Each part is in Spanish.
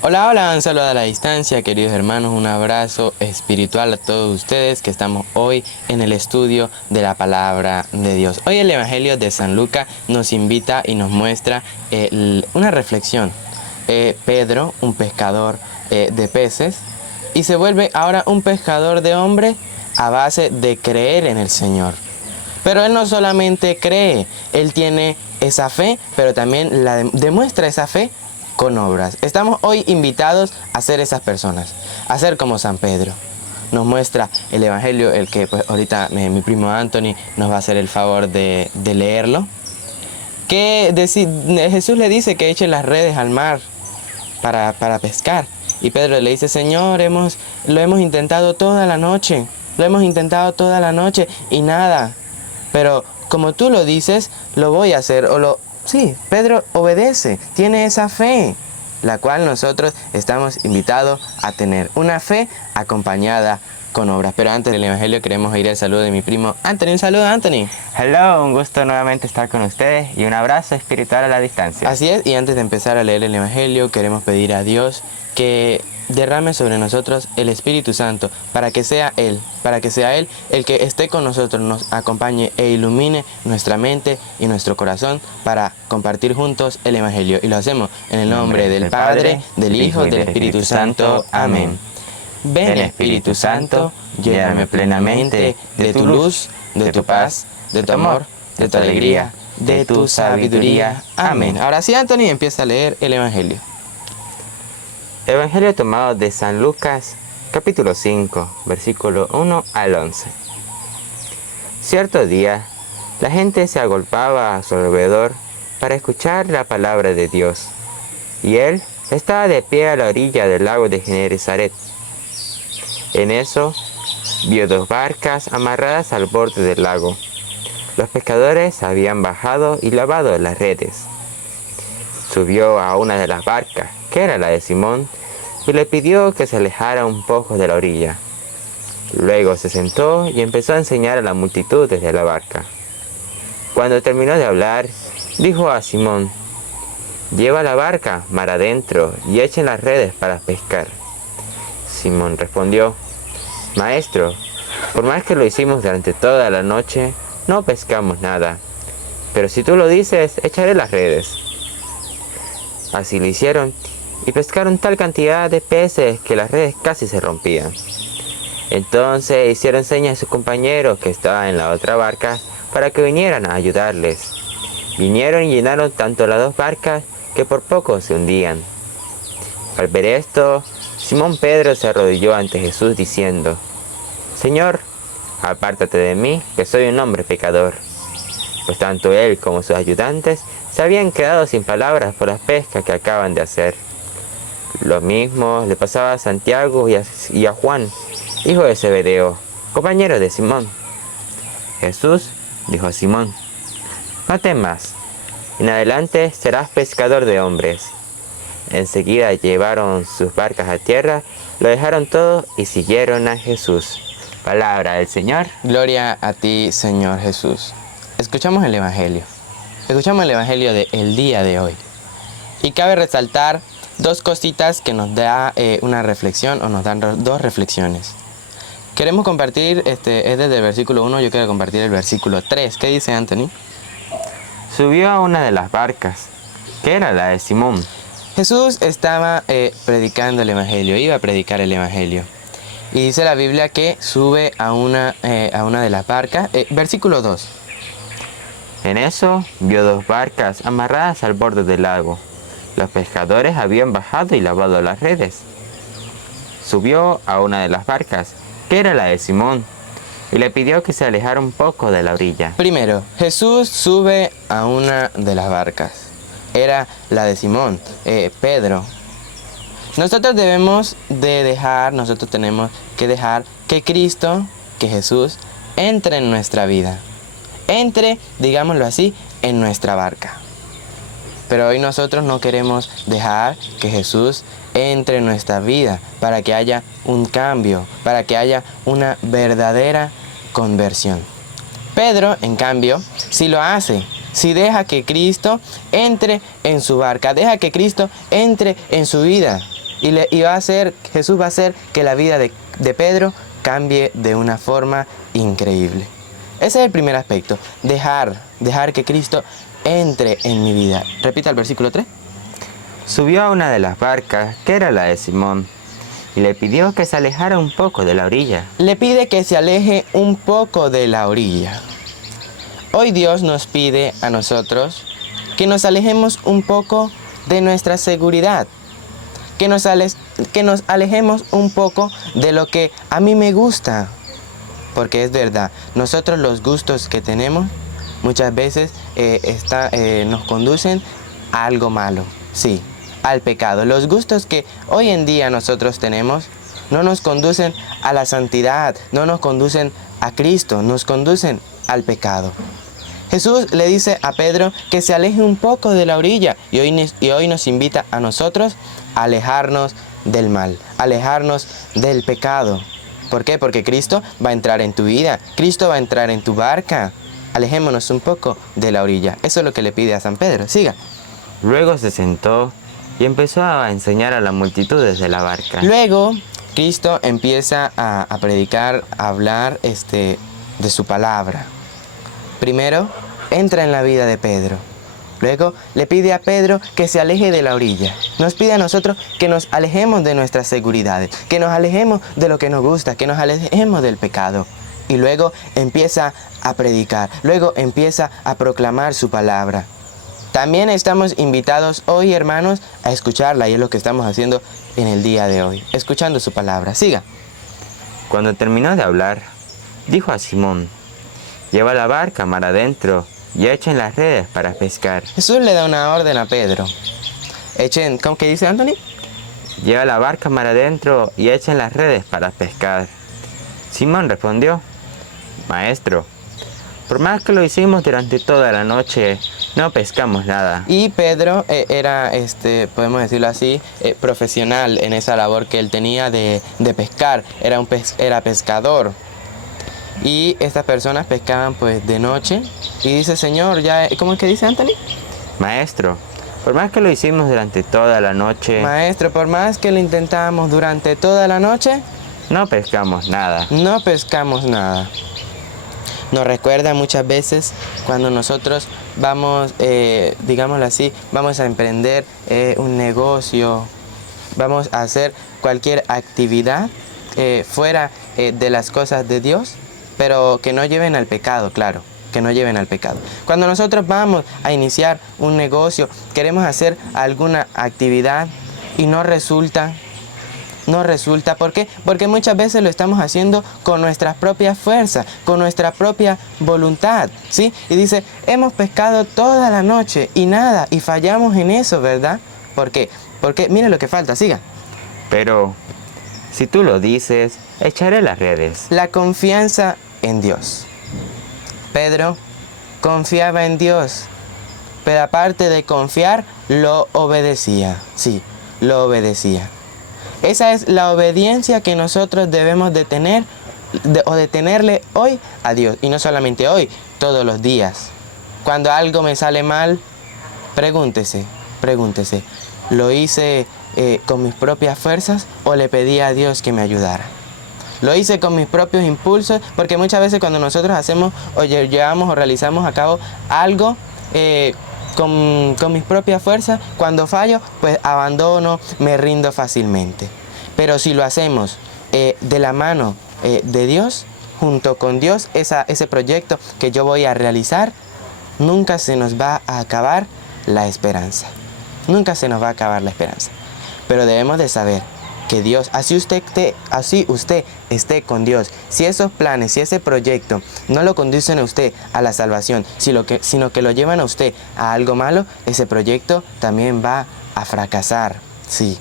Hola, hola, un saludo a la distancia, queridos hermanos, un abrazo espiritual a todos ustedes que estamos hoy en el estudio de la palabra de Dios. Hoy el Evangelio de San Lucas nos invita y nos muestra una reflexión. Pedro, un pescador de peces, y se vuelve ahora un pescador de hombres a base de creer en el Señor. Pero él no solamente cree, él tiene esa fe, pero también demuestra esa fe con obras. Estamos hoy invitados a ser esas personas, a ser como San Pedro. Nos muestra el Evangelio, el que pues ahorita mi primo Anthony nos va a hacer el favor de leerlo. Jesús le dice que eche las redes al mar para pescar. Y Pedro le dice, Señor, lo hemos intentado toda la noche. Lo hemos intentado toda la noche y nada. Pero como tú lo dices, lo voy a hacer. Sí, Pedro obedece, tiene esa fe, la cual nosotros estamos invitados a tener. Una fe acompañada con obras. Pero antes del Evangelio queremos oír el saludo de mi primo Anthony. Un saludo, Anthony. Hello, un gusto nuevamente estar con ustedes y un abrazo espiritual a la distancia. Así es, y antes de empezar a leer el Evangelio, queremos pedir a Dios que derrame sobre nosotros el Espíritu Santo para que sea Él el que esté con nosotros, nos acompañe e ilumine nuestra mente y nuestro corazón para compartir juntos el Evangelio. Y lo hacemos en el nombre del Padre, del Hijo y del Espíritu Santo. Amén. Ven, Espíritu Santo, lléname plenamente de tu luz, de tu paz, de tu amor, de tu alegría, de tu sabiduría. Amén. Ahora sí, Anthony, empieza a leer el Evangelio. Evangelio tomado de San Lucas, capítulo 5, versículo 1 al 11. Cierto día, la gente se agolpaba a su alrededor para escuchar la palabra de Dios, y él estaba de pie a la orilla del lago de Genesaret. En eso, vio dos barcas amarradas al borde del lago. Los pescadores habían bajado y lavado las redes. Subió a una de las barcas, que era la de Simón, y le pidió que se alejara un poco de la orilla. Luego se sentó y empezó a enseñar a la multitud desde la barca. Cuando terminó de hablar, dijo a Simón, «Lleva la barca mar adentro y echen las redes para pescar». Simón respondió, «Maestro, por más que lo hicimos durante toda la noche, no pescamos nada. Pero si tú lo dices, echaré las redes». Así lo hicieron, y pescaron tal cantidad de peces que las redes casi se rompían. Entonces hicieron señas a sus compañeros que estaban en la otra barca para que vinieran a ayudarles. Vinieron y llenaron tanto las dos barcas que por poco se hundían. Al ver esto, Simón Pedro se arrodilló ante Jesús diciendo, «Señor, apártate de mí, que soy un hombre pecador». Pues tanto él como sus ayudantes se habían quedado sin palabras por las pescas que acaban de hacer. Lo mismo le pasaba a Santiago y a Juan, hijo de Zebedeo, compañero de Simón. Jesús dijo a Simón, «No temas, en adelante serás pescador de hombres». Enseguida llevaron sus barcas a tierra, lo dejaron todo y siguieron a Jesús. Palabra del Señor. Gloria a ti, Señor Jesús. Escuchamos el Evangelio. Escuchamos el Evangelio del día de hoy. Y cabe resaltar dos cositas que nos da una reflexión o nos dan dos reflexiones. Queremos compartir, es desde el versículo 1, yo quiero compartir el versículo 3. ¿Qué dice Anthony? Subió a una de las barcas, que era la de Simón. Jesús estaba predicando el Evangelio, iba a predicar el Evangelio. Y dice la Biblia que sube a una de las barcas. Versículo 2. En eso vio dos barcas amarradas al borde del lago. Los pescadores habían bajado y lavado las redes. Subió a una de las barcas, que era la de Simón, y le pidió que se alejara un poco de la orilla. Primero, Jesús sube a una de las barcas. Era la de Simón, Pedro. Nosotros tenemos que dejar que Cristo, que Jesús, entre en nuestra vida. Entre, digámoslo así, en nuestra barca. Pero hoy nosotros no queremos dejar que Jesús entre en nuestra vida para que haya un cambio, para que haya una verdadera conversión. Pedro, en cambio, sí lo hace. Sí deja que Cristo entre en su barca, deja que Cristo entre en su vida. Jesús va a hacer que la vida de Pedro cambie de una forma increíble. Ese es el primer aspecto, dejar que Cristo entre en mi vida. Repita el versículo 3. Subió a una de las barcas, que era la de Simón, y le pidió que se alejara un poco de la orilla. Le pide que se aleje un poco de la orilla. Hoy Dios nos pide a nosotros que nos alejemos un poco de nuestra seguridad, que nos alejemos un poco de lo que a mí me gusta. Porque es verdad, nosotros los gustos que tenemos muchas veces nos conducen a algo malo, sí, al pecado. Los gustos que hoy en día nosotros tenemos no nos conducen a la santidad, no nos conducen a Cristo, nos conducen al pecado. Jesús le dice a Pedro que se aleje un poco de la orilla y hoy nos invita a nosotros a alejarnos del mal, alejarnos del pecado. ¿Por qué? Porque Cristo va a entrar en tu vida, Cristo va a entrar en tu barca. Alejémonos un poco de la orilla. Eso es lo que le pide a San Pedro. Siga. Luego se sentó y empezó a enseñar a la multitud desde la barca. Luego Cristo empieza a predicar, a hablar de su palabra. Primero, entra en la vida de Pedro. Luego, le pide a Pedro que se aleje de la orilla. Nos pide a nosotros que nos alejemos de nuestras seguridades, que nos alejemos de lo que nos gusta, que nos alejemos del pecado. Y luego empieza a predicar, luego empieza a proclamar su palabra. También estamos invitados hoy, hermanos, a escucharla, y es lo que estamos haciendo en el día de hoy, escuchando su palabra. Siga. Cuando terminó de hablar, dijo a Simón: lleva la barca mar adentro y echen las redes para pescar. Jesús le da una orden a Pedro. ¿Cómo que dice Anthony? Lleva la barca mar adentro y echen las redes para pescar. Simón respondió: Maestro, por más que lo hicimos durante toda la noche, no pescamos nada. Y Pedro era, podemos decirlo así, profesional en esa labor que él tenía de pescar. Era pescador. Y estas personas pescaban pues de noche. Y dice, Señor, ¿cómo es que dice Anthony? Maestro, por más que lo hicimos durante toda la noche. Maestro, por más que lo intentamos durante toda la noche, no pescamos nada. No pescamos nada. Nos recuerda muchas veces cuando nosotros vamos, digámoslo así, vamos a emprender un negocio, vamos a hacer cualquier actividad fuera de las cosas de Dios, pero que no lleven al pecado, claro, que no lleven al pecado. Cuando nosotros vamos a iniciar un negocio, queremos hacer alguna actividad y no resulta. ¿Por qué? Porque muchas veces lo estamos haciendo con nuestras propias fuerzas, con nuestra propia voluntad, ¿sí? Y dice, hemos pescado toda la noche y nada, y fallamos en eso, ¿verdad? ¿Por qué? Porque mire lo que falta, siga. Pero, si tú lo dices, echaré las redes. La confianza en Dios. Pedro confiaba en Dios, pero aparte de confiar, lo obedecía. Sí, lo obedecía. Esa es la obediencia que nosotros debemos de tener o de tenerle hoy a Dios. Y no solamente hoy, todos los días. Cuando algo me sale mal, pregúntese, ¿lo hice con mis propias fuerzas o le pedí a Dios que me ayudara? Lo hice con mis propios impulsos, porque muchas veces cuando nosotros hacemos o llevamos o realizamos a cabo algo con mis propias fuerzas, cuando fallo, pues abandono, me rindo fácilmente. Pero si lo hacemos de la mano de Dios, junto con Dios, ese proyecto que yo voy a realizar, nunca se nos va a acabar la esperanza. Nunca se nos va a acabar la esperanza. Pero debemos de saber que Dios, así usted esté con Dios, si esos planes, si ese proyecto no lo conducen a usted a la salvación, sino que lo llevan a usted a algo malo, ese proyecto también va a fracasar, sí.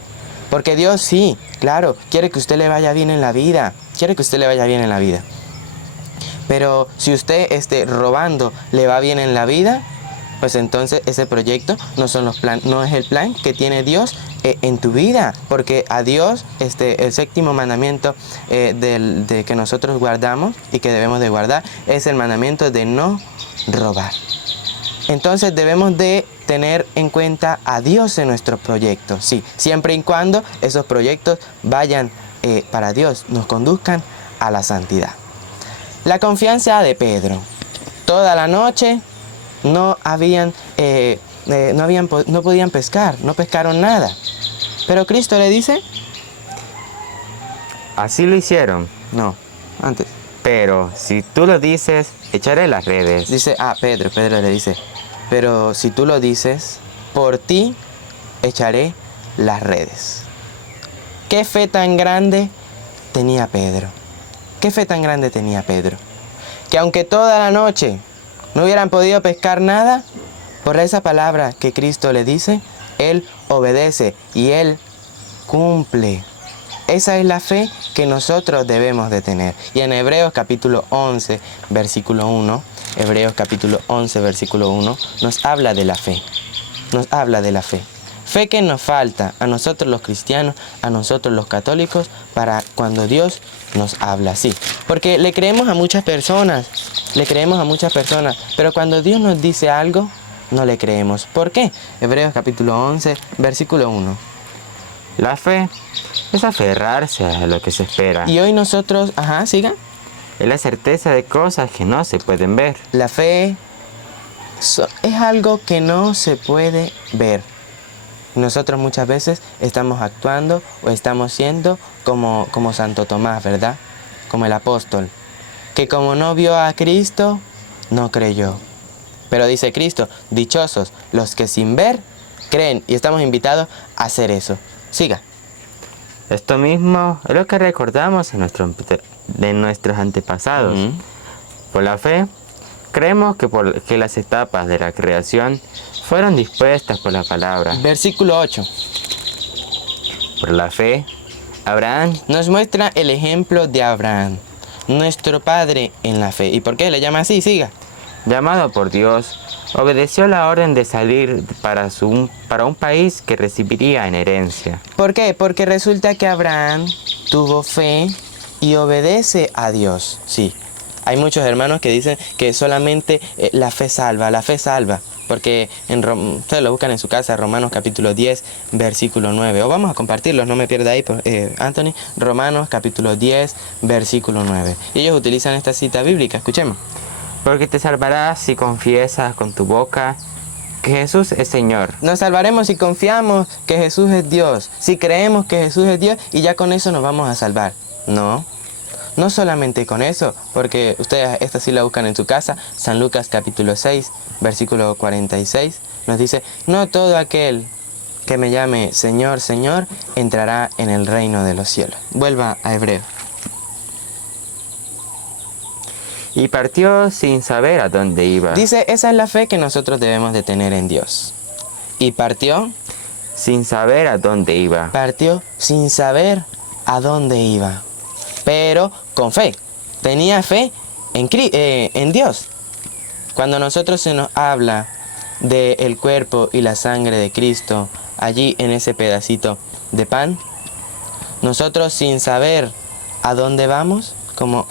Porque Dios sí, claro, quiere que usted le vaya bien en la vida, Pero si usted robando le va bien en la vida, pues entonces ese proyecto no es el plan que tiene Dios en tu vida, porque a Dios el séptimo mandamiento de que nosotros guardamos y que debemos de guardar es el mandamiento de no robar. Entonces debemos de tener en cuenta a Dios en nuestros proyectos, sí, siempre y cuando esos proyectos vayan para Dios, nos conduzcan a la santidad. La confianza de Pedro. Toda la noche no podían pescar, no pescaron nada. Pero Cristo le dice, Así lo hicieron. no, antes. Pero si tú lo dices, echaré las redes. Dice, Pedro le dice, pero si tú lo dices, por ti echaré las redes. ¿Qué fe tan grande tenía Pedro? ¿Qué fe tan grande tenía Pedro? Que aunque toda la noche no hubieran podido pescar nada, por esa palabra que Cristo le dice, él obedece y él cumple. Esa es la fe que nosotros debemos de tener. Y en Hebreos capítulo 11, versículo 1, Hebreos capítulo 11, versículo 1, nos habla de la fe. Nos habla de la fe. Fe que nos falta a nosotros los cristianos, a nosotros los católicos, para cuando Dios nos habla así. Porque le creemos a muchas personas, pero cuando Dios nos dice algo, no le creemos. ¿Por qué? Hebreos capítulo 11, versículo 1. La fe es aferrarse a lo que se espera. Y hoy nosotros, siga. Es la certeza de cosas que no se pueden ver. La fe es algo que no se puede ver. Nosotros muchas veces estamos actuando o estamos siendo como Santo Tomás, ¿verdad? Como el apóstol, que como no vio a Cristo, no creyó. Pero dice Cristo, dichosos los que sin ver creen, y estamos invitados a hacer eso. Siga. Esto mismo es lo que recordamos de nuestros antepasados. Por la fe, creemos que las etapas de la creación fueron dispuestas por la palabra. Versículo 8. Por la fe, Abraham nos muestra el ejemplo de Abraham, nuestro padre en la fe. ¿Y por qué le llama así? Siga. Llamado por Dios, obedeció la orden de salir para un país que recibiría en herencia. ¿Por qué? Porque resulta que Abraham tuvo fe y obedece a Dios. Sí, hay muchos hermanos que dicen que solamente la fe salva, porque ustedes lo buscan en su casa, Romanos capítulo 10, versículo 9. O vamos a compartirlos, no me pierda ahí, Anthony. Romanos capítulo 10, versículo 9. Y ellos utilizan esta cita bíblica, escuchemos. Porque te salvarás si confiesas con tu boca que Jesús es Señor. Nos salvaremos si confiamos que Jesús es Dios, si creemos que Jesús es Dios, y ya con eso nos vamos a salvar. No solamente con eso, porque ustedes esta sí la buscan en su casa. San Lucas capítulo 6, versículo 46, nos dice, no todo aquel que me llame Señor, Señor, entrará en el reino de los cielos. Vuelva a Hebreo. Y partió sin saber a dónde iba. Dice, esa es la fe que nosotros debemos de tener en Dios. Y partió sin saber a dónde iba. Partió sin saber a dónde iba, pero con fe. Tenía fe en Dios. Cuando nosotros se nos habla del cuerpo y la sangre de Cristo, allí en ese pedacito de pan, nosotros sin saber a dónde vamos, como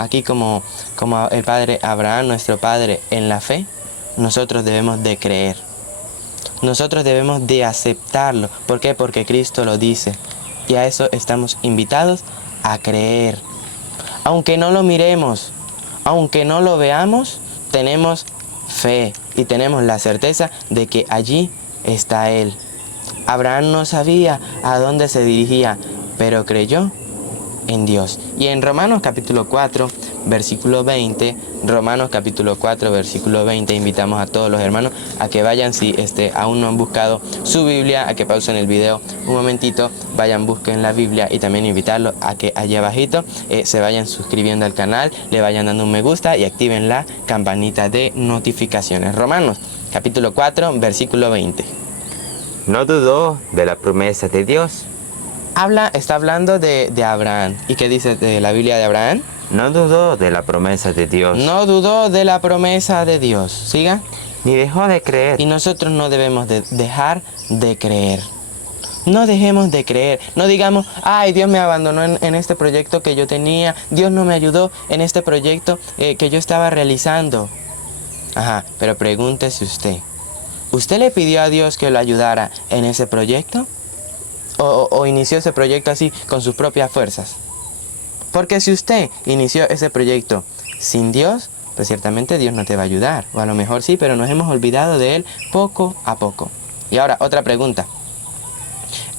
el padre Abraham, nuestro padre en la fe, nosotros debemos de creer. Nosotros debemos de aceptarlo. ¿Por qué? Porque Cristo lo dice. Y a eso estamos invitados a creer. Aunque no lo miremos, aunque no lo veamos, tenemos fe y tenemos la certeza de que allí está Él. Abraham no sabía a dónde se dirigía, pero creyó en Dios. Y en Romanos capítulo 4, versículo 20, invitamos a todos los hermanos a que vayan, si aún no han buscado su Biblia, a que pausen el video un momentito, vayan, busquen la Biblia, y también invitarlos a que allí abajito se vayan suscribiendo al canal, le vayan dando un me gusta y activen la campanita de notificaciones. Romanos capítulo 4, versículo 20. No dudó de la promesa de Dios. Está hablando de Abraham. ¿Y qué dice de la Biblia de Abraham? No dudó de la promesa de Dios. No dudó de la promesa de Dios. Siga. Ni dejó de creer. Y nosotros no debemos de dejar de creer. No dejemos de creer. No digamos, ay, Dios me abandonó en este proyecto que yo tenía. Dios no me ayudó en este proyecto que yo estaba realizando. Pero pregúntese usted, ¿Usted le pidió a Dios que lo ayudara en ese proyecto? ¿O inició ese proyecto así con sus propias fuerzas? Porque si usted inició ese proyecto sin Dios, pues ciertamente Dios no te va a ayudar. O a lo mejor sí, pero nos hemos olvidado de Él poco a poco. Y ahora, otra pregunta.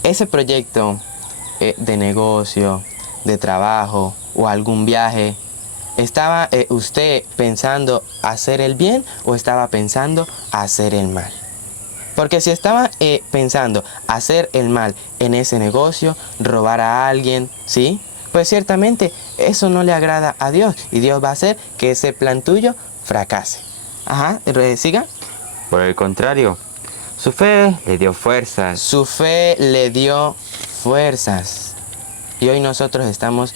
Ese proyecto de negocio, de trabajo o algún viaje, ¿estaba usted pensando hacer el bien o estaba pensando hacer el mal? Porque si estaba pensando hacer el mal en ese negocio, robar a alguien, ¿sí? Pues ciertamente eso no le agrada a Dios y Dios va a hacer que ese plan tuyo fracase. Ajá, siga. Por el contrario, su fe le dio fuerzas. Su fe le dio fuerzas. Y hoy nosotros estamos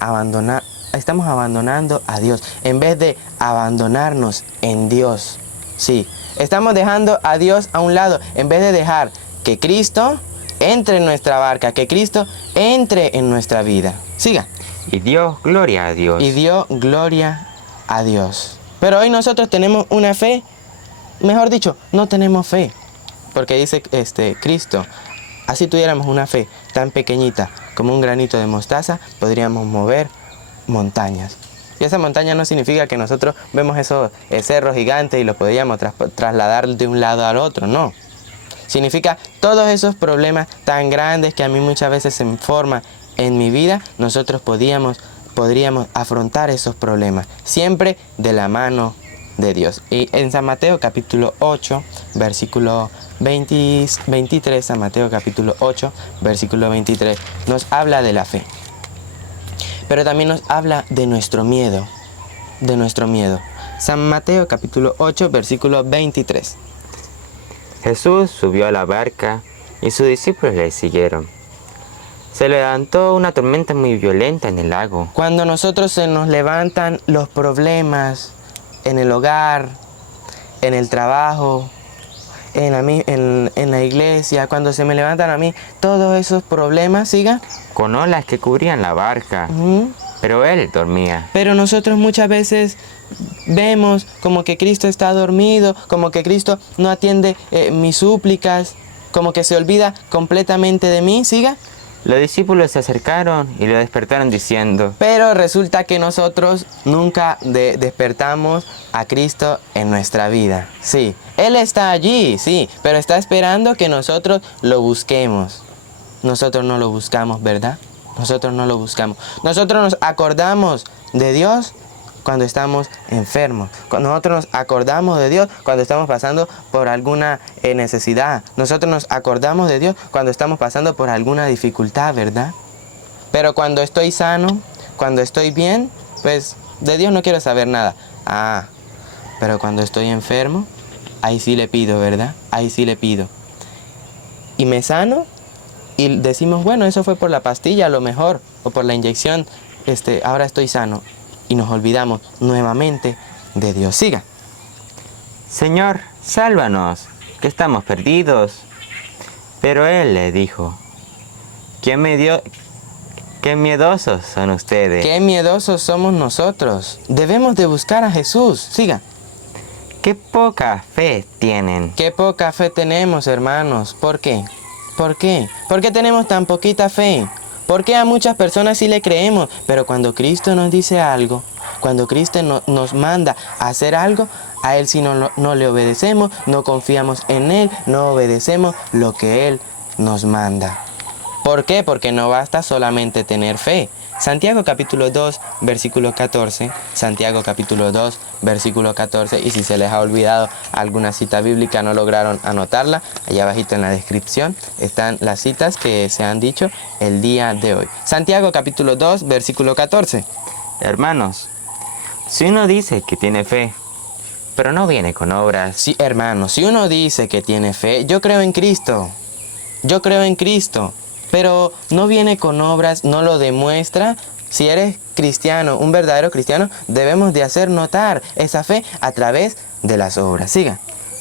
abandonando a Dios en vez de abandonarnos en Dios. Sí, estamos dejando a Dios a un lado en vez de dejar que Cristo entre en nuestra barca, que Cristo entre en nuestra vida. Siga. Y dio gloria a Dios. Y dio gloria a Dios. Pero hoy nosotros tenemos una fe, mejor dicho, no tenemos fe. Porque dice Cristo, así tuviéramos una fe tan pequeñita como un granito de mostaza, podríamos mover montañas. Y esa montaña no significa que nosotros vemos esos cerros gigantes y los podríamos trasladar de un lado al otro, no. Significa todos esos problemas tan grandes que a mí muchas veces se forman en mi vida, nosotros podríamos afrontar esos problemas, siempre de la mano de Dios. Y en San Mateo capítulo 8, versículo 23, San Mateo capítulo 8, versículo 23, nos habla de la fe. Pero también nos habla de nuestro miedo, San Mateo capítulo 8, versículo 23. Jesús subió a la barca y sus discípulos le siguieron. Se levantó una tormenta muy violenta en el lago. Cuando nosotros se nos levantan los problemas en el hogar, en el trabajo, en la iglesia, cuando se me levantan a mí todos esos problemas, siga. Con olas que cubrían la barca, pero él dormía. Pero nosotros muchas veces vemos como que Cristo está dormido, como que Cristo no atiende mis súplicas, como que se olvida completamente de mí, siga. Los discípulos se acercaron y lo despertaron diciendo, pero resulta que nosotros nunca despertamos a Cristo en nuestra vida. Sí, Él está allí, sí, pero está esperando que nosotros lo busquemos. Nosotros no lo buscamos, ¿verdad? Nosotros no lo buscamos. Nosotros nos acordamos de Dios cuando estamos enfermos. Nosotros nos acordamos de Dios cuando estamos pasando por alguna necesidad. Nosotros nos acordamos de Dios cuando estamos pasando por alguna dificultad, ¿verdad? Pero cuando estoy sano, cuando estoy bien, pues de Dios no quiero saber nada. Pero cuando estoy enfermo, ahí sí le pido, ¿verdad? Ahí sí le pido. Y me sano y decimos, bueno, eso fue por la pastilla a lo mejor, o por la inyección, ahora estoy sano. Y nos olvidamos nuevamente de Dios. Siga. Señor, sálvanos, que estamos perdidos. Pero él le dijo, qué miedosos son ustedes. Qué miedosos somos nosotros. Debemos de buscar a Jesús. Siga. Qué poca fe tienen. Qué poca fe tenemos, hermanos. ¿Por qué? ¿Por qué? ¿Por qué tenemos tan poquita fe? Porque a muchas personas sí le creemos, pero cuando Cristo nos dice algo, cuando Cristo nos manda a hacer algo, a Él sí no le obedecemos, no confiamos en Él, no obedecemos lo que Él nos manda. ¿Por qué? Porque no basta solamente tener fe. Santiago capítulo 2, versículo 14. Santiago capítulo 2, versículo 14. Y si se les ha olvidado alguna cita bíblica, no lograron anotarla, allá abajito en la descripción están las citas que se han dicho el día de hoy. Santiago capítulo 2, versículo 14. Hermanos, si uno dice que tiene fe, pero no viene con obras. Sí, hermanos, si uno dice que tiene fe, yo creo en Cristo. Yo creo en Cristo. Pero no viene con obras, no lo demuestra. Si eres cristiano, un verdadero cristiano, debemos de hacer notar esa fe a través de las obras. Siga.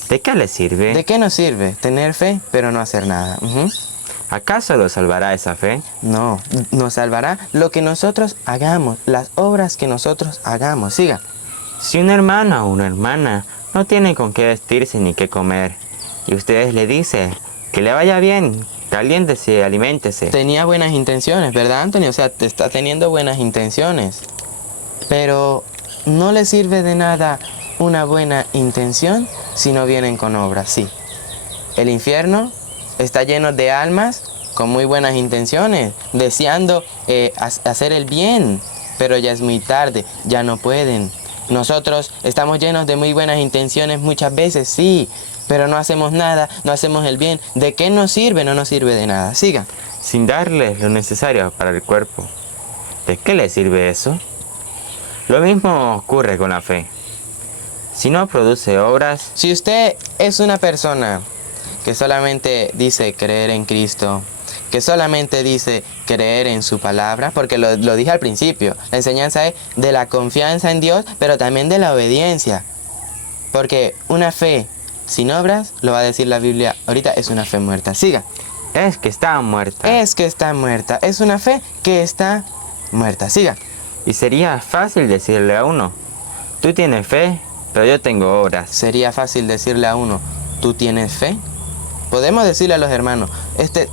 ¿De qué le sirve? ¿De qué nos sirve tener fe pero no hacer nada? ¿Acaso lo salvará esa fe? No, nos salvará lo que nosotros hagamos, las obras que nosotros hagamos. Siga. Si un hermano o una hermana no tiene con qué vestirse ni qué comer, y ustedes le dicen que le vaya bien, caliéntese, aliméntese. Tenía buenas intenciones, ¿verdad, Antonio? O sea, te está teniendo buenas intenciones. Pero no le sirve de nada una buena intención si no vienen con obras, sí. El infierno está lleno de almas con muy buenas intenciones, deseando hacer el bien, pero ya es muy tarde, ya no pueden. Nosotros estamos llenos de muy buenas intenciones muchas veces, sí, pero no hacemos nada, no hacemos el bien. ¿De qué nos sirve? No nos sirve de nada. Siga. Sin darles lo necesario para el cuerpo. ¿De qué le sirve eso? Lo mismo ocurre con la fe. Si no produce obras, Si usted es una persona que solamente dice creer en Cristo, que solamente dice creer en su palabra, porque lo dije al principio, la enseñanza es de la confianza en Dios, pero también de la obediencia. Porque una fe sin obras, lo va a decir la Biblia ahorita, es una fe muerta. Siga. es que está muerta. Es que está muerta. Es una fe que está muerta. Siga. Y sería fácil decirle a uno, tú tienes fe, pero yo tengo obras. Sería fácil decirle a uno, ¿tú tienes fe? Podemos decirle a los hermanos,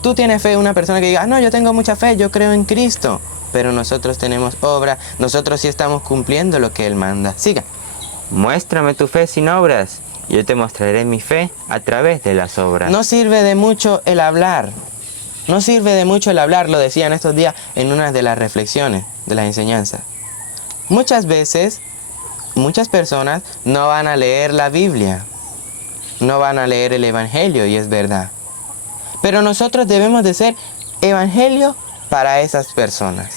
tú tienes fe, una persona que diga, no, yo tengo mucha fe, yo creo en Cristo. Pero nosotros tenemos obra, nosotros sí estamos cumpliendo lo que Él manda. Siga. Muéstrame tu fe sin obras, y yo te mostraré mi fe a través de las obras. No sirve de mucho el hablar. No sirve de mucho el hablar, lo decía en estos días en una de las reflexiones de la enseñanza. Muchas veces, muchas personas no van a leer la Biblia, no van a leer el Evangelio, y es verdad. Pero nosotros debemos de ser Evangelio para esas personas.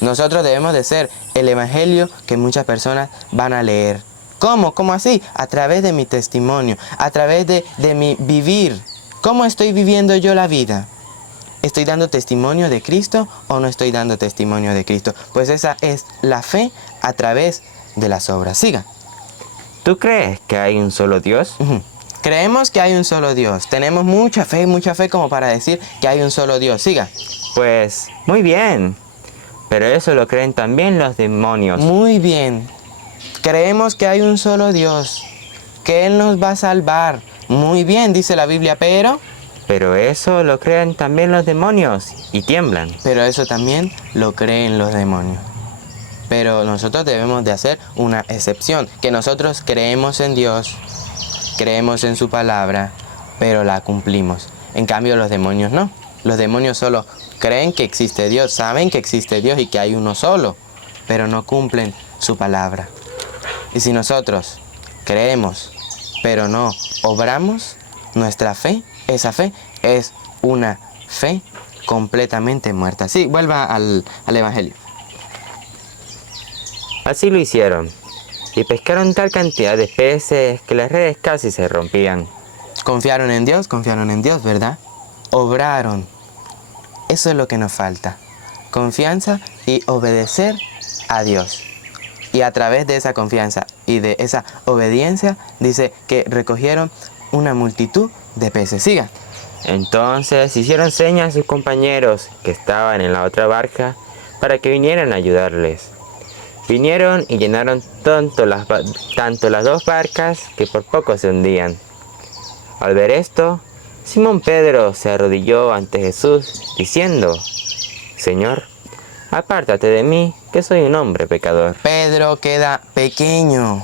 Nosotros debemos de ser el Evangelio que muchas personas van a leer. ¿Cómo? ¿Cómo así? A través de mi testimonio, a través de mi vivir. ¿Cómo estoy viviendo yo la vida? ¿Estoy dando testimonio de Cristo o no estoy dando testimonio de Cristo? Pues esa es la fe a través de las obras. Siga. ¿Tú crees que hay un solo Dios? Creemos que hay un solo Dios. Tenemos mucha fe como para decir que hay un solo Dios. Siga. Pues, muy bien. Pero eso lo creen también los demonios. Muy bien. Creemos que hay un solo Dios, que Él nos va a salvar. Muy bien, dice la Biblia, Pero eso lo creen también los demonios y tiemblan. Pero eso también lo creen los demonios. Pero nosotros debemos de hacer una excepción, que nosotros creemos en Dios, creemos en su palabra, pero la cumplimos. En cambio los demonios no. Los demonios solo creen que existe Dios, saben que existe Dios y que hay uno solo, pero no cumplen su palabra. Y si nosotros creemos, pero no obramos, nuestra fe, esa fe es una fe completamente muerta. Sí, vuelva al Evangelio. Así lo hicieron, y pescaron tal cantidad de peces que las redes casi se rompían. Confiaron en Dios, ¿verdad? Obraron. Eso es lo que nos falta. Confianza y obedecer a Dios. Y a través de esa confianza y de esa obediencia, dice que recogieron una multitud de peces. Siga. Entonces hicieron señas a sus compañeros que estaban en la otra barca para que vinieran a ayudarles. Vinieron y llenaron tanto las dos barcas que por poco se hundían. Al ver esto, Simón Pedro se arrodilló ante Jesús diciendo, Señor, apártate de mí, que soy un hombre pecador. Pedro queda pequeño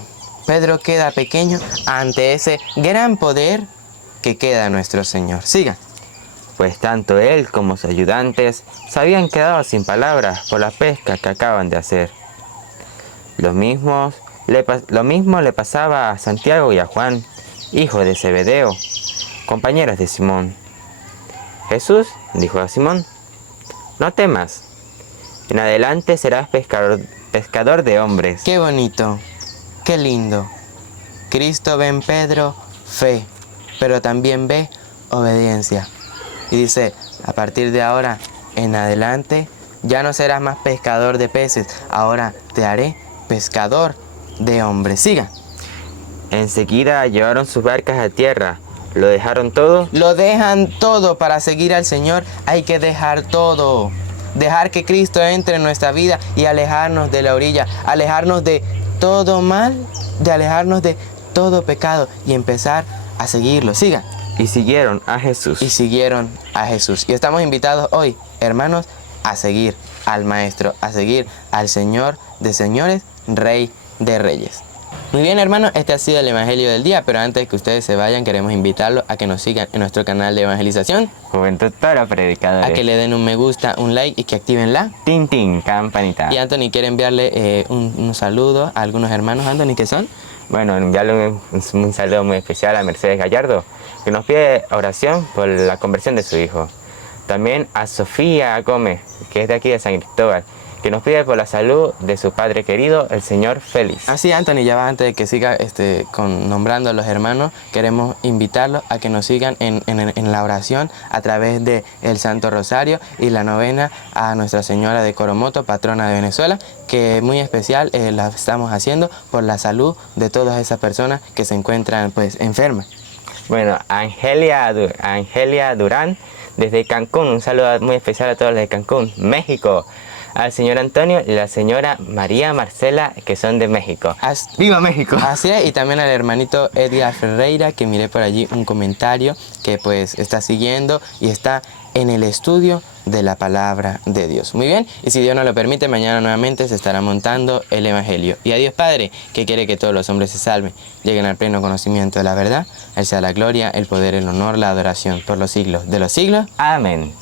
ante ese gran poder que queda nuestro Señor. Siga. Pues tanto él como sus ayudantes se habían quedado sin palabras por la pesca que acaban de hacer. Lo mismo le pasaba a Santiago y a Juan, hijos de Zebedeo, compañeros de Simón. Jesús dijo a Simón, no temas, en adelante serás pescador de hombres. Qué bonito, qué lindo. Cristo ve en Pedro fe, pero también ve obediencia. Y dice, a partir de ahora en adelante, ya no serás más pescador de peces, ahora te haré pescador de hombres. Siga. Enseguida llevaron sus barcas a tierra, lo dejaron todo. Lo dejan todo para seguir al Señor, hay que dejar todo. Dejar que Cristo entre en nuestra vida y alejarnos de la orilla, alejarnos de todo mal, de alejarnos de todo pecado y empezar a seguirlo. Sigan. Y siguieron a Jesús. Y siguieron a Jesús. Y estamos invitados hoy, hermanos, a seguir al Maestro, a seguir al Señor de señores, Rey de reyes. Muy bien, hermanos, este ha sido el Evangelio del día, pero antes de que ustedes se vayan, queremos invitarlos a que nos sigan en nuestro canal de evangelización, Juventud para Predicadores. a que le den un me gusta, un like y que activen la... Tin, tin, campanita. Y Anthony quiere enviarle un saludo a algunos hermanos. Anthony, ¿qué son? Bueno, enviarle un saludo muy especial a Mercedes Gallardo, que nos pide oración por la conversión de su hijo. También a Sofía Gómez, que es de aquí de San Cristóbal, que nos pide por la salud de su padre querido, el señor Félix. Así, Anthony, ya va, antes de que siga nombrando a los hermanos, queremos invitarlos a que nos sigan en la oración a través de el Santo Rosario y la novena a Nuestra Señora de Coromoto, patrona de Venezuela, que muy especial la estamos haciendo por la salud de todas esas personas que se encuentran pues enfermas. Bueno, Angelia Durán, desde Cancún, un saludo muy especial a todos los de Cancún, México. Al señor Antonio y la señora María Marcela, que son de México. ¡Viva México! Así es, y también al hermanito Edgar Ferreira, que miré por allí un comentario que pues está siguiendo y está en el estudio de la palabra de Dios. Muy bien, y si Dios nos lo permite, mañana nuevamente se estará montando el Evangelio. Y a Dios Padre, que quiere que todos los hombres se salven, lleguen al pleno conocimiento de la verdad. A Él sea la gloria, el poder, el honor, la adoración por los siglos de los siglos. Amén.